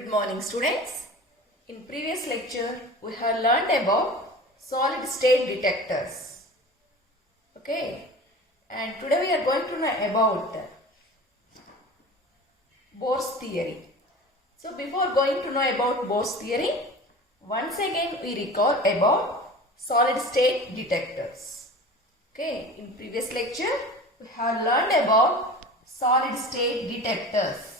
Good morning, students. In previous lecture, we have learned about solid state detectors. Okay, and today we are going to know about Bohr's theory. So before going to know about Bohr's theory, once again we recall about solid state detectors. Okay, in previous lecture, we have learned about solid state detectors.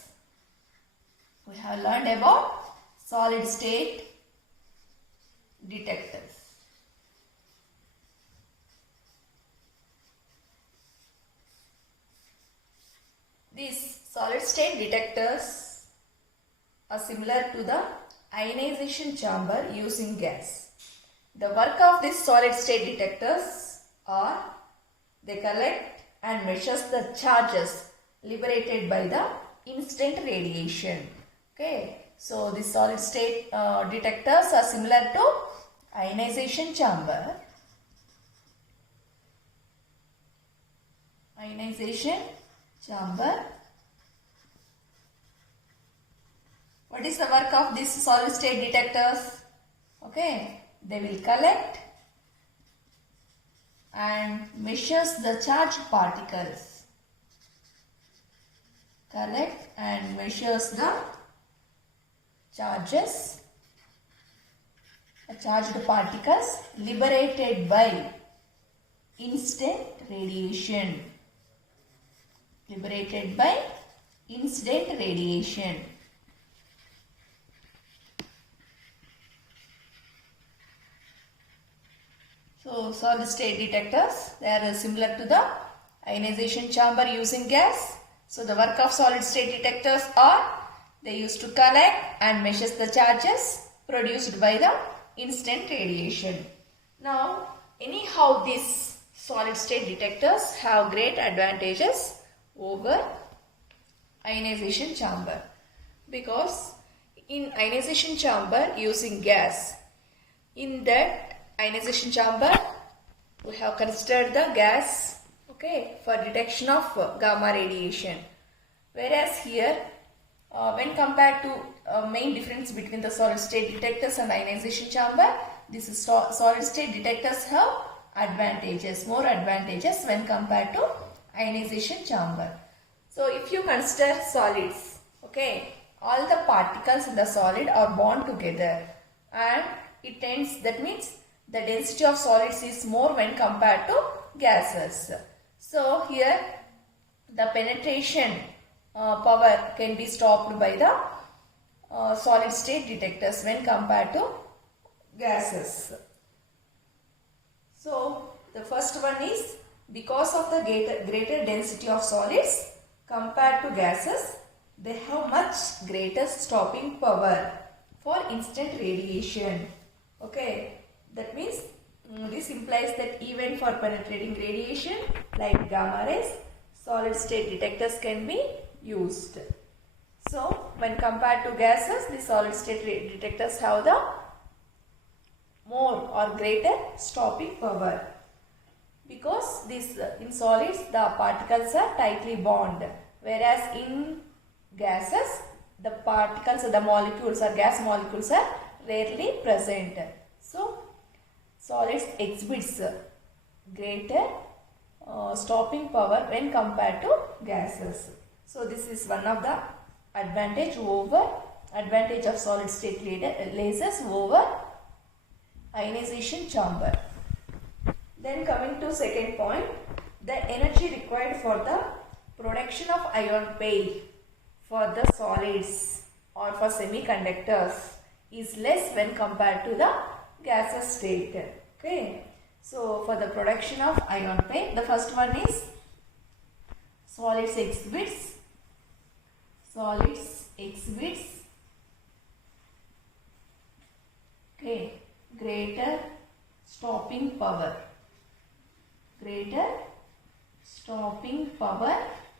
We have learned about solid state detectors. These solid state detectors are similar to the ionization chamber using gas. The work of these solid state detectors are they collect and measures the charges liberated by the incident radiation. Okay, so the solid state detectors are similar to ionization chamber. Ionization chamber. What is the work of these solid state detectors? Okay, they will collect and measures the charged particles. Collect and measures the charges, charged particles liberated by incident radiation. Liberated by incident radiation. So solid state detectors, they are similar to the ionization chamber using gas. So the work of solid state detectors are they used to collect and measure the charges produced by the incident radiation. Now, anyhow, these solid state detectors have great advantages over ionization chamber, because in ionization chamber using gas, in that ionization chamber we have considered the gas, okay, for detection of gamma radiation, whereas here when compared to main difference between the solid state detectors and ionization chamber, this is solid state detectors have advantages, more advantages when compared to ionization chamber. So if you consider solids, okay, all the particles in the solid are bound together and it tends, that means the density of solids is more when compared to gases. So here the penetration power can be stopped by the solid state detectors when compared to gases. So the first one is, because of the greater density of solids compared to gases, they have much greater stopping power for instant radiation. Okay, that means this implies that even for penetrating radiation like gamma rays, solid state detectors can be used. So when compared to gases, the solid state detectors have the more or greater stopping power, because this in solids the particles are tightly bound, whereas in gases the particles, the molecules or gas molecules are rarely present. So solids exhibits greater stopping power when compared to gases. So this is one of the advantage of solid state lasers over ionization chamber. Then coming to second point, the energy required for the production of ion pair for the solids or for semiconductors is less when compared to the gaseous state. Okay, so for the production of ion pair, the first one is solids exhibits okay, greater stopping power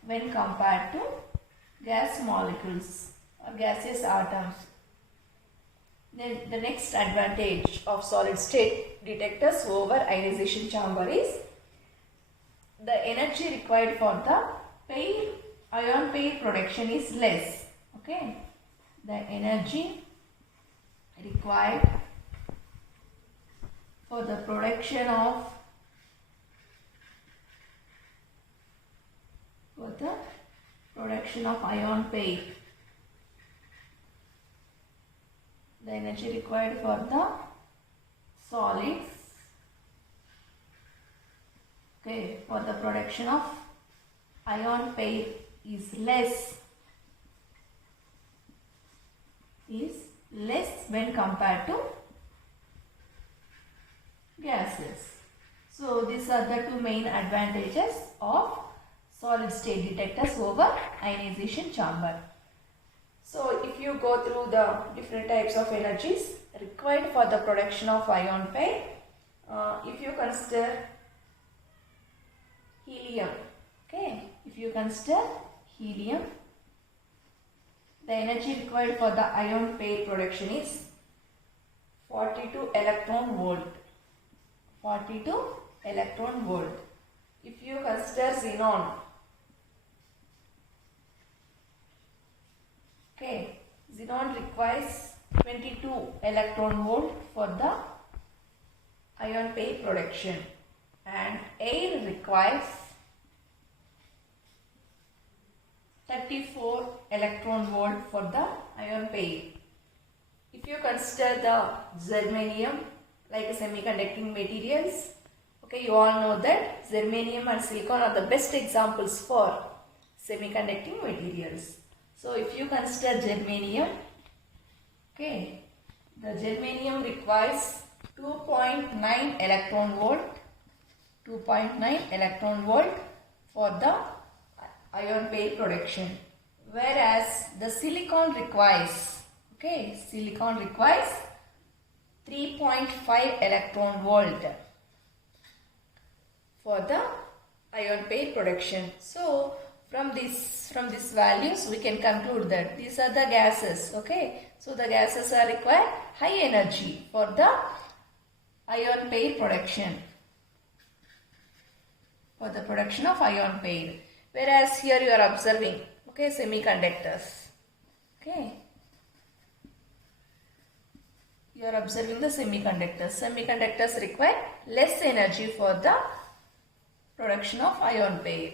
when compared to gas molecules or gaseous atoms. Then the next advantage of solid state detectors over ionization chamber is the energy required for the ion pair production is less. Okay, the energy required for the production of ion pair. The energy required for the solids, okay, for the production of ion pair is less when compared to gases. So these are the two main advantages of solid state detectors over ionization chamber. So if you go through the different types of energies required for the production of ion pair, if you consider helium, okay, the energy required for the ion pair production is 42 electron volt. If you consider xenon, okay, xenon requires 22 electron volt for the ion pair production, and air requires 34 electron volt for the ion pair. If you consider the germanium like semiconducting materials, okay, you all know that germanium and silicon are the best examples for semiconducting materials. So if you consider germanium, okay, the germanium requires 2.9 electron volt for the ion pair production, whereas the silicon requires 3.5 electron volt for the ion pair production. So from these values we can conclude that these are the gases, okay. So the gases are require high energy for the ion pair production, of ion pair, whereas here you are observing, okay, semiconductors, okay, you are observing the semiconductors require less energy for the production of ion pair.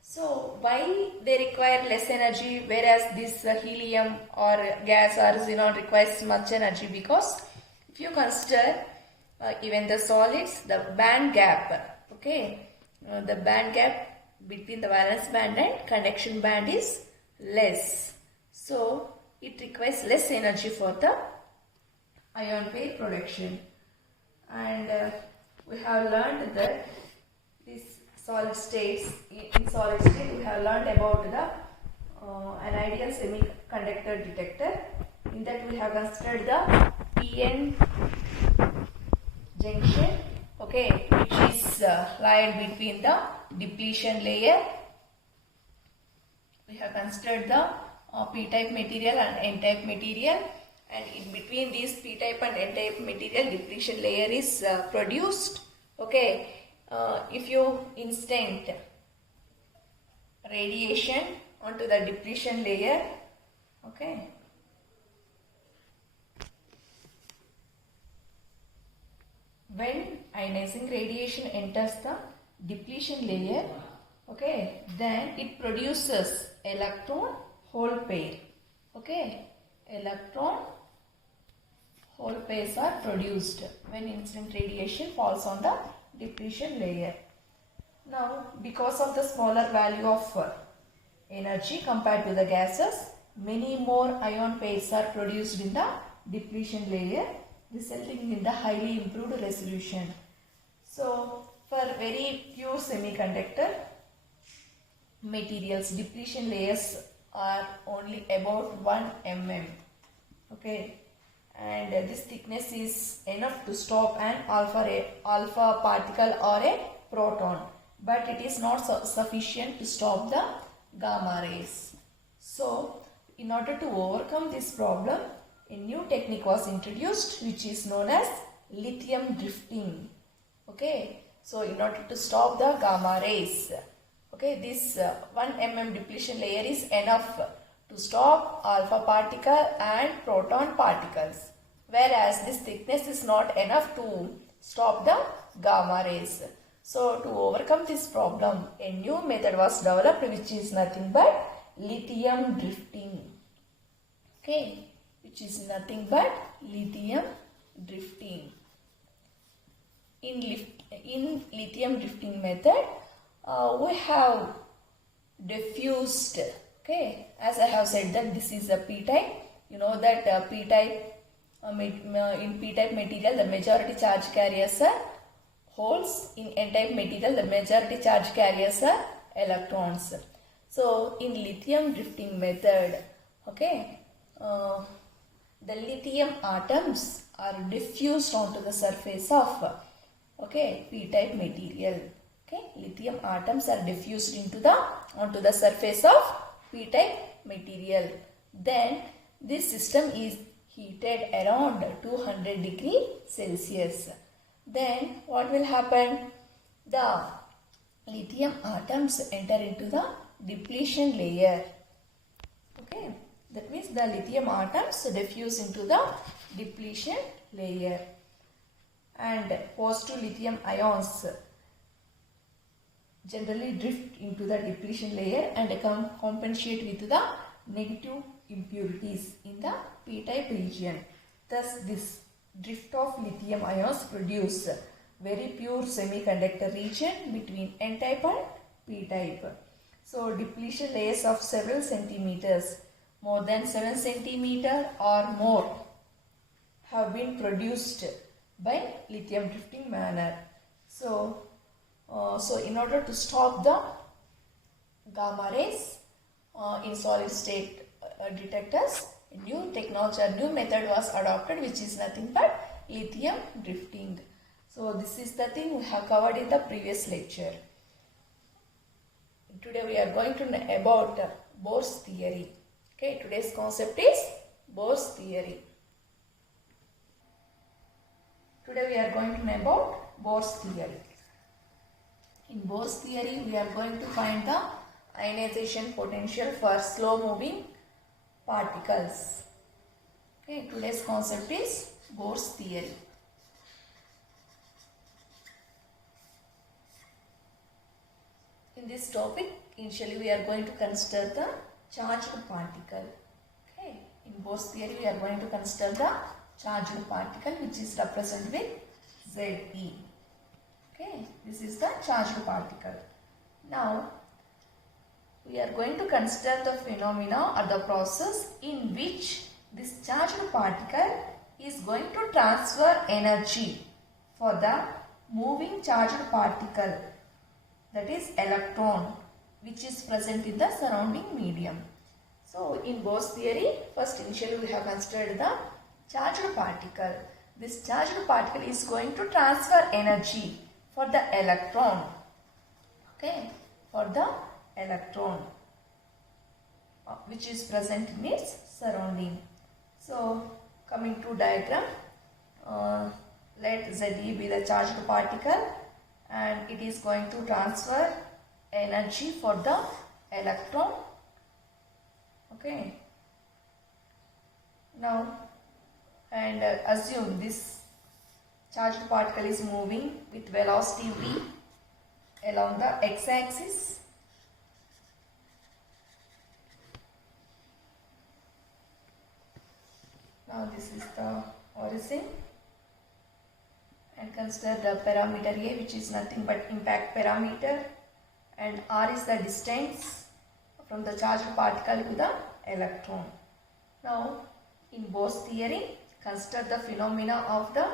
So why they require less energy, whereas this helium or gas or xenon requires much energy? Because if you consider even the solids, the band gap, okay, the band gap between the valence band and conduction band is less, so it requires less energy for the ion pair production. And we have learned that this solid states, in solid state we have learned about an ideal semiconductor detector. In that we have considered the PN junction, okay, which is lying between the depletion layer. We have considered the p-type material and n-type material, and in between these p-type and n-type material depletion layer is produced, okay. If you instant radiation onto the depletion layer, okay, when ionizing radiation enters the depletion layer, okay, then it produces electron hole pair, okay, electron hole pairs are produced when incident radiation falls on the depletion layer. Now, because of the smaller value of energy compared to the gases, many more ion pairs are produced in the depletion layer, resulting in the highly improved resolution. So, for very pure semiconductor materials, depletion layers are only about 1 mm, okay, and this thickness is enough to stop an alpha particle or a proton, but it is not sufficient to stop the gamma rays. So, in order to overcome this problem, a new technique was introduced which is known as lithium drifting, okay. So, in order to stop the gamma rays, okay, this 1 mm depletion layer is enough to stop alpha particle and proton particles, whereas this thickness is not enough to stop the gamma rays. So to overcome this problem, a new method was developed which is nothing but lithium drifting. Okay, which is nothing but lithium drifting. In lithium drifting method, we have diffused. Okay, as I have said that this is a p-type. You know that p-type in p-type material the majority charge carriers are holes. In n-type material the majority charge carriers are electrons. So in lithium drifting method, okay, the lithium atoms are diffused onto the surface of p-type material. Okay, lithium atoms are diffused onto the surface of p-type material. Then this system is heated around 200 degrees Celsius. Then what will happen? The lithium atoms enter into the depletion layer. Okay, that means the lithium atoms diffuse into the depletion layer, and positive lithium ions generally drift into the depletion layer and compensate with the negative impurities in the p-type region. Thus this drift of lithium ions produce very pure semiconductor region between n-type and p-type. So depletion layers of several centimeters, more than 7 centimeter or more, have been produced by lithium drifting manner. So in order to stop the gamma rays in solid state detectors, a new technology, a new method was adopted which is nothing but lithium drifting. So this is the thing we have covered in the previous lecture. Today we are going to know about Bohr's theory. Okay, today's concept is Bohr's theory. Today we are going to know about Bohr's theory. In Bohr's theory, we are going to find the ionization potential for slow moving particles. Okay, today's concept is Bohr's theory. In this topic, initially we are going to consider the charged particle. Okay, in Bohr's theory, we are going to consider the charged particle which is represented with Ze. Okay, this is the charged particle. Now, we are going to consider the phenomena or the process in which this charged particle is going to transfer energy for the moving charged particle, that is electron, which is present in the surrounding medium. So, in Bohr's theory, first initially we have considered the charged particle. This charged particle is going to transfer energy for the electron. Okay, for the electron which is present in its surrounding. So coming to diagram, let Ze be the charged particle and it is going to transfer energy for the electron. Okay, now and assume this charged particle is moving with velocity v along the x-axis. Now this is the origin, and consider the parameter A, which is nothing but impact parameter, and r is the distance from the charged particle to the electron. Now in Bohr's theory, consider the phenomena of the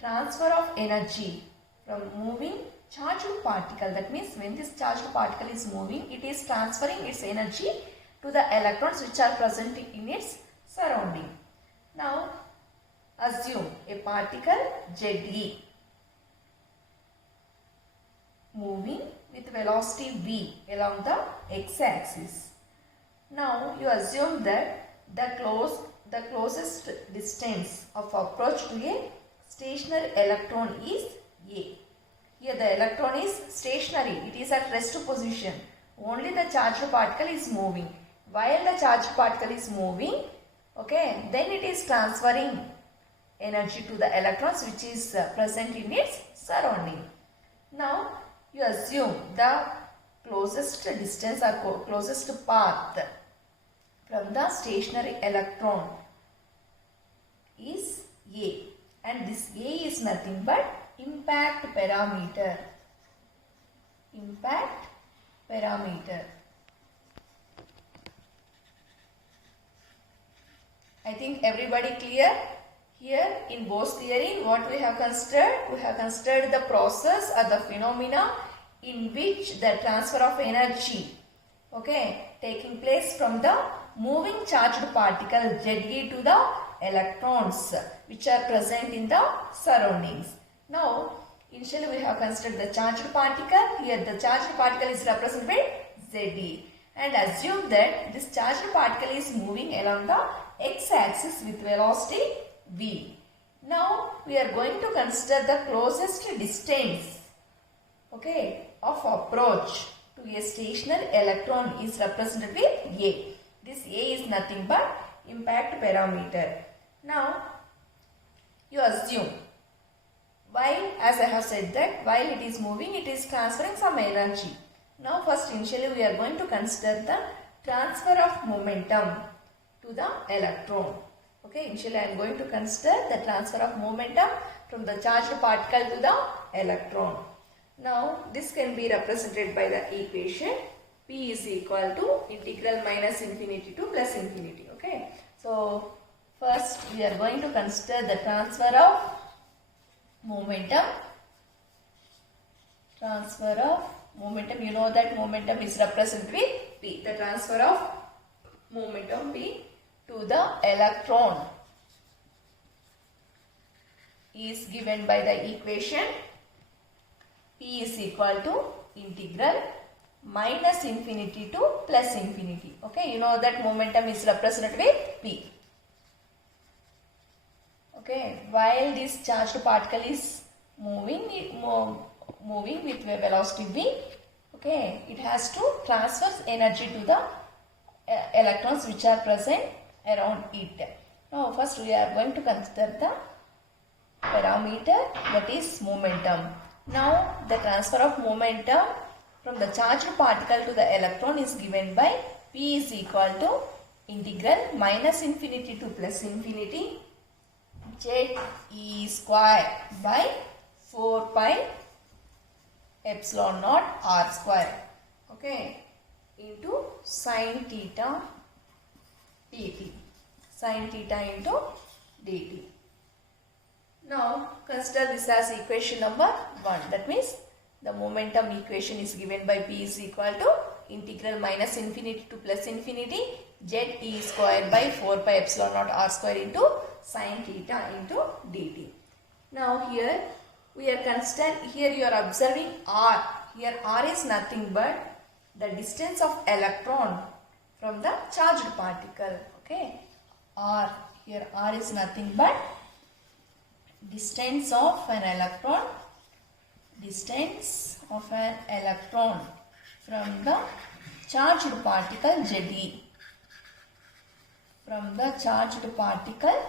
transfer of energy from moving charged particle. That means when this charged particle is moving, it is transferring its energy to the electrons which are present in its surrounding. Now assume a particle Ze moving with velocity v along the x-axis. Now you assume that the closest distance of approach to a stationary electron is A. Here the electron is stationary, it is at rest position. Only the charged particle is moving. while the charged particle is moving, okay, then it is transferring energy to the electrons which is present in its surrounding. Now, you assume the closest distance or closest path from the stationary electron is A, and this A is nothing but impact parameter. Impact parameter. I think everybody clear? Here in Bohr's theory, what we have considered? We have considered the process or the phenomena in which the transfer of energy, okay, taking place from the moving charged particle Ze to the electrons which are present in the surroundings. Now, initially we have considered the charged particle. Here the charged particle is represented with Ze, and assume that this charged particle is moving along the x-axis with velocity v. Now we are going to consider the closest distance, okay, of approach to a stationary electron is represented with A. This A is nothing but impact parameter. Now you assume, while, as I have said that while it is moving, it is transferring some energy. Now first initially we are going to consider the transfer of momentum to the electron. Okay, initially I am going to consider the transfer of momentum from the charged particle to the electron. Now this can be represented by the equation P is equal to integral minus infinity to plus infinity. Okay, so first we are going to consider the transfer of momentum. Transfer of momentum, you know that momentum is represented with P. The transfer of momentum P to the electron is given by the equation P is equal to integral minus infinity to plus infinity. Okay, you know that momentum is represented with P. Okay, while this charged particle is moving with a velocity v, okay, it has to transfer energy to the electrons which are present around it. Now first we are going to consider the parameter, that is momentum. Now the transfer of momentum from the charged particle to the electron is given by P is equal to integral minus infinity to plus infinity Ze square by 4 pi epsilon naught r square, okay, into sin theta dt. Sin theta into dt. Now consider this as equation number 1. That means the momentum equation is given by P is equal to integral minus infinity to plus infinity Ze square by 4 pi epsilon naught r square into sin theta into dt. Now here we are considering, here you are observing r. Here r is nothing but the distance of electron from the charged particle. Okay, r, here r is nothing but distance of an electron, distance of an electron from the charged particle Ze, from the charged particle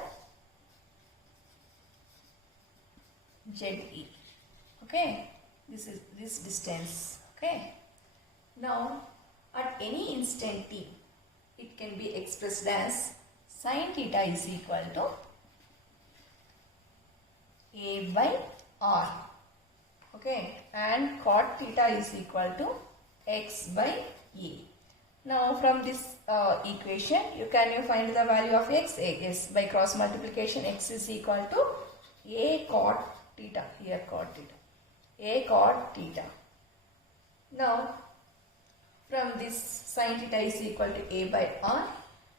Ze. Okay, this is this distance. Okay, now at any instant t, it can be expressed as sin theta is equal to A by R. Okay, and cot theta is equal to X by A. Now from this equation, you find the value of X? Yes, by cross multiplication X is equal to A cot theta. Here cot theta. A cot theta. Now from this sin theta is equal to A by R.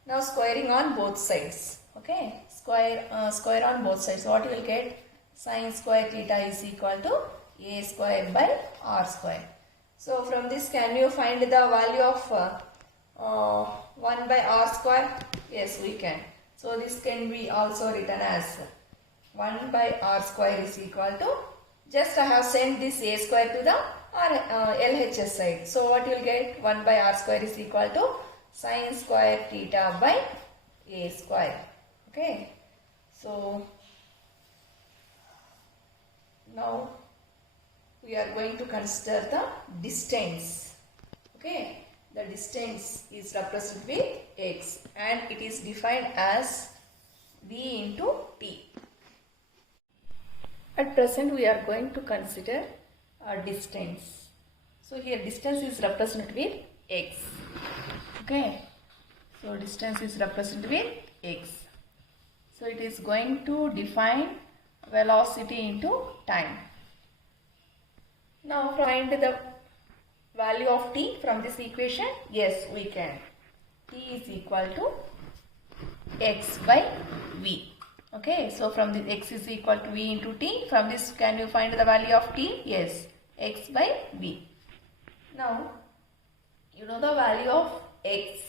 Now squaring on both sides. Okay, square on both sides. What you will get? Sin square theta is equal to A square by R square. So from this, can you find the value of 1 by R square? Yes, we can. So this can be also written as 1 by R square is equal to, just I have sent this A square to the LHS side. So what you will get? 1 by R square is equal to sine square theta by a square. Okay. So now we are going to consider the distance. Okay. The distance is represented with x and it is defined as v into t. At present we are going to consider a distance. So here distance is represented with x. Okay. So distance is represented with x. So it is going to define velocity into time. Now find the value of t from this equation. Yes, we can. T is equal to x by v. Okay, so from this x is equal to v into t. From this, can you find the value of t? Yes, x by v. Now, you know the value of x.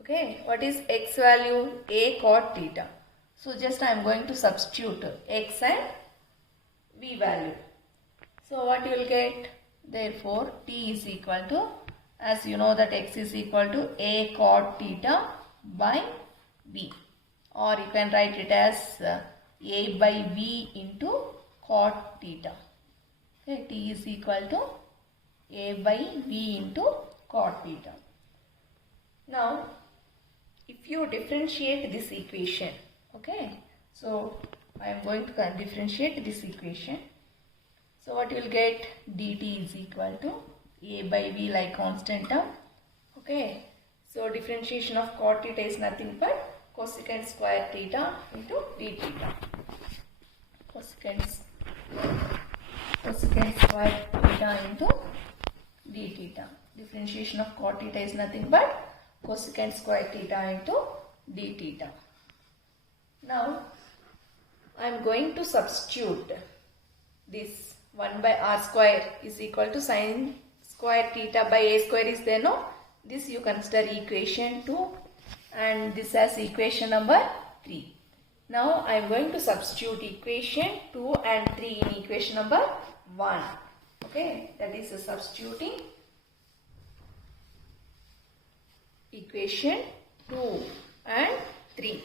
Okay, what is x value? A cot theta. So just I am going to substitute x and v value. So what you will get? Therefore, t is equal to, as you know that x is equal to a cot theta by v. Or you can write it as a by v into cot theta. Okay, t is equal to a by v into cot theta. Now, if you differentiate this equation, okay, so I am going to differentiate this equation. So what you will get? dt is equal to a by v like constant term. Okay, so differentiation of cot theta is nothing but cosecant square theta into d theta. Cosecant square theta into d theta. Differentiation of cot theta is nothing but cosecant square theta into d theta. Now I am going to substitute this 1 by r square is equal to sine square theta by a square is there, no? This you consider equation 2 and this as equation number 3. Now I am going to substitute equation 2 and 3 in equation number 1. Okay, that is substituting equation 2 and 3.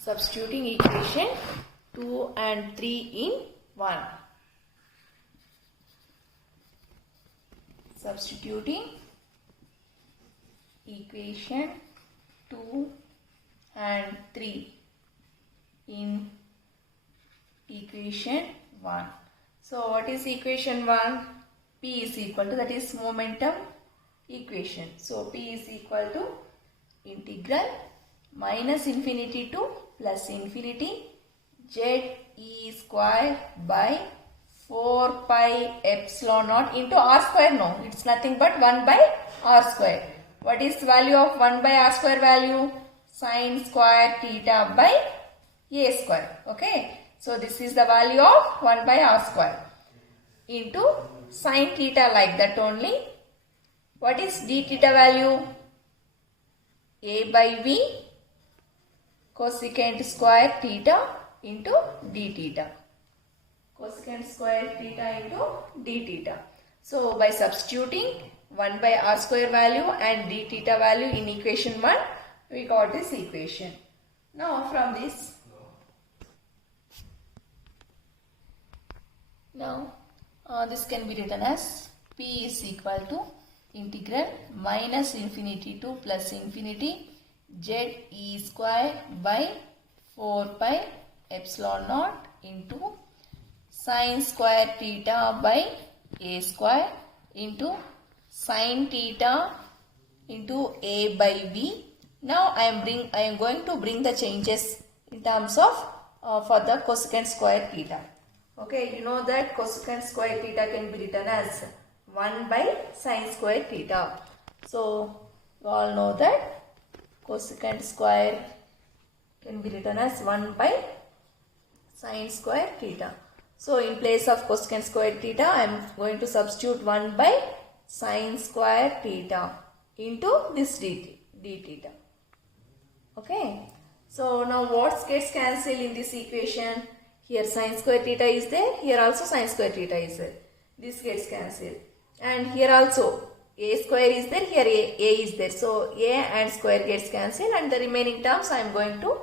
Substituting equation 2 and 3 in 1. Substituting equation 2 and 3 in equation 1. So what is equation 1? P is equal to, that is momentum equation. So P is equal to integral minus infinity to plus infinity z e square by 4 pi epsilon naught into r square. No, it's nothing but 1 by r square. What is the value of 1 by r square value? Sine square theta by a square. Okay, so this is the value of 1 by r square into sine theta like that only. What is d theta value? A by v cosecant square theta into d theta. Cosecant square theta into d theta. So by substituting 1 by r square value and d theta value in equation 1, we got this equation. Now from this, this can be written as P is equal to integral minus infinity to plus infinity z e square by 4 pi epsilon naught into sine square theta by a square into sine theta into a by v. Now I am going to bring the changes in terms of for the cosecant square theta. Okay, you know that cosecant square theta can be written as 1 by sine square theta. So you all know that cosecant square can be written as 1 by sine square theta. So in place of cosecant square theta, I am going to substitute 1 by sine square theta into this d theta. Okay. So now what gets cancelled in this equation? Here sine square theta is there. Here also sine square theta is there. This gets cancelled. And here also a square is there, here a is there. So a and square gets cancelled and the remaining terms I am going to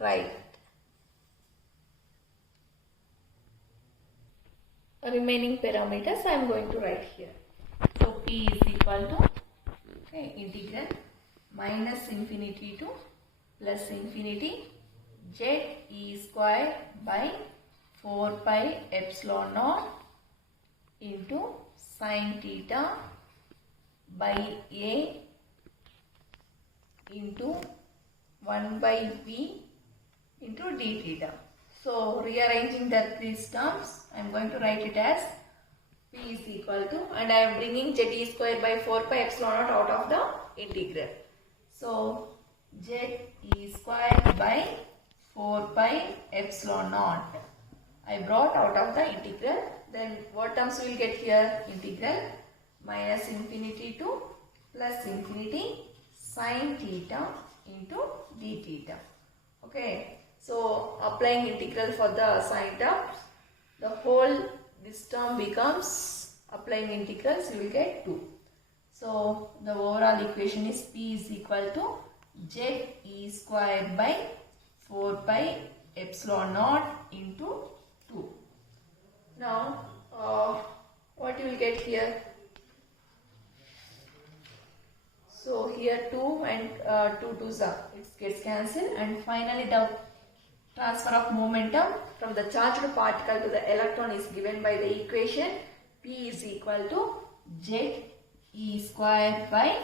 write. Remaining parameters I am going to write here. So p is equal to integral minus infinity to plus infinity z e square by 4 pi epsilon naught into sin theta by a into 1 by v into d theta. So rearranging these terms, I am going to write it as p is equal to, and I am bringing z e square by 4 pi epsilon naught out of the integral. So z e square by 4 pi epsilon naught I brought out of the integral. Then what terms we will get here? Integral minus infinity to plus infinity sin theta into d theta. Okay. So applying integral for the sin term, the whole this term becomes, applying integrals you will get 2. So the overall equation is p is equal to z e square by 4 pi epsilon naught into 2. Now what you will get here? So here 2 and 2 2s are, it gets cancelled, and finally the transfer of momentum from the charged particle to the electron is given by the equation p is equal to z e square by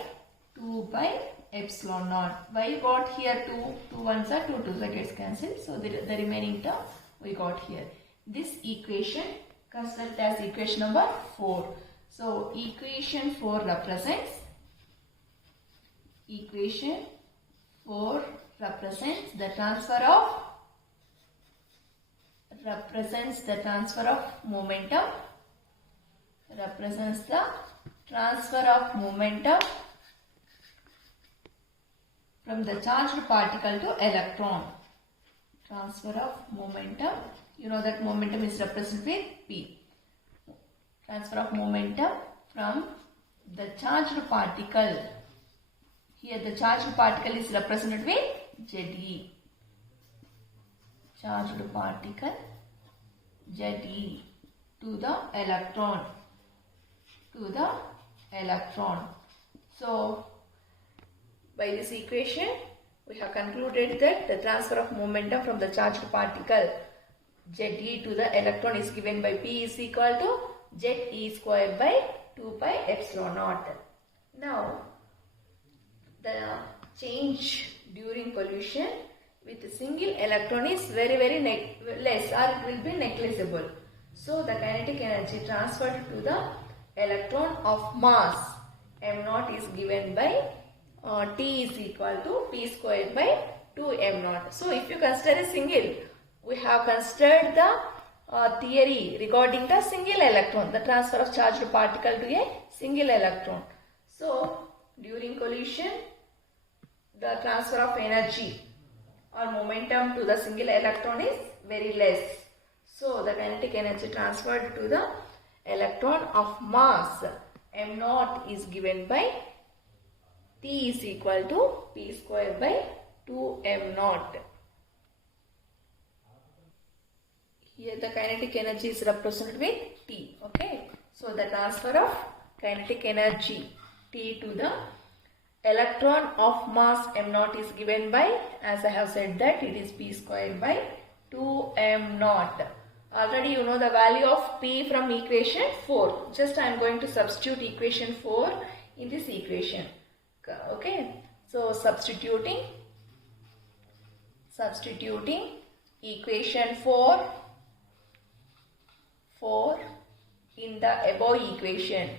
2 pi epsilon naught. Why you got here 2 1s are 2 2s are gets cancelled, so the remaining term we got here. This equation considered as equation number 4. So equation 4 represents the transfer of momentum, from the charged particle to electron. Transfer of momentum, you know that momentum is represented with P. Transfer of momentum from the charged particle. Here the charged particle is represented with Ze. Charged particle Ze to the electron. So by this equation we have concluded that the transfer of momentum from the charged particle Ze to the electron is given by P is equal to Z e square by 2 pi epsilon naught. Now the change during collision with a single electron is very less, or it will be negligible. So the kinetic energy transferred to the electron of mass m naught is given by T is equal to P square by 2 m naught. So if you consider a single, we have considered the theory regarding the single electron, the transfer of charged particle to a single electron. So during collision, the transfer of energy or momentum to the single electron is very less. So the kinetic energy transferred to the electron of mass m naught is given by T is equal to P square by 2 m naught. Here the kinetic energy is represented with T. Okay. So the transfer of kinetic energy T to the electron of mass m naught is given by, as I have said that it is P square by 2 m naught. Already you know the value of P from equation 4. Just I am going to substitute equation 4 in this equation. Okay. So substituting equation 4 in the above equation.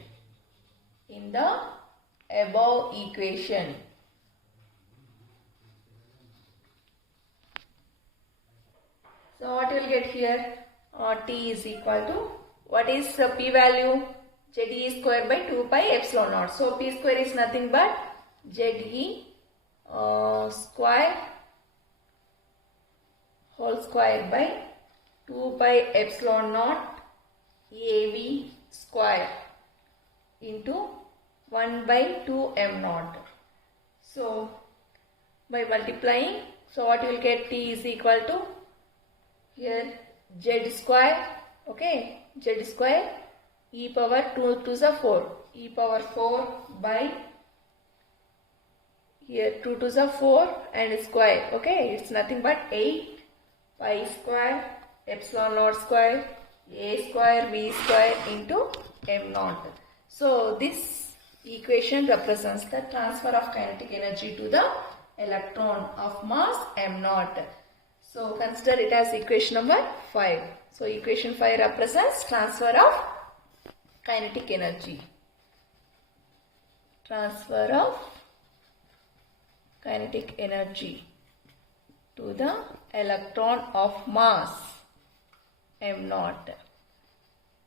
So what you will get here? T is equal to, what is P value? Ze square by 2 pi epsilon naught. So P square is nothing but Ze square whole square by 2 pi epsilon naught AV square into 1 by 2 m naught. So by multiplying, so what you will get, T is equal to here z square, okay, z square e power 2 to the 4, e power 4 by here 2 to the 4 and square, okay, it's nothing but 8 pi square epsilon naught square a square v square into m naught. So this equation represents the transfer of kinetic energy to the electron of mass m naught. So consider it as equation number 5. So equation 5 represents transfer of kinetic energy. Transfer of kinetic energy to the electron of mass m naught.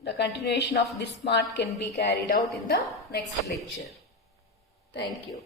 The continuation of this part can be carried out in the next lecture. Thank you.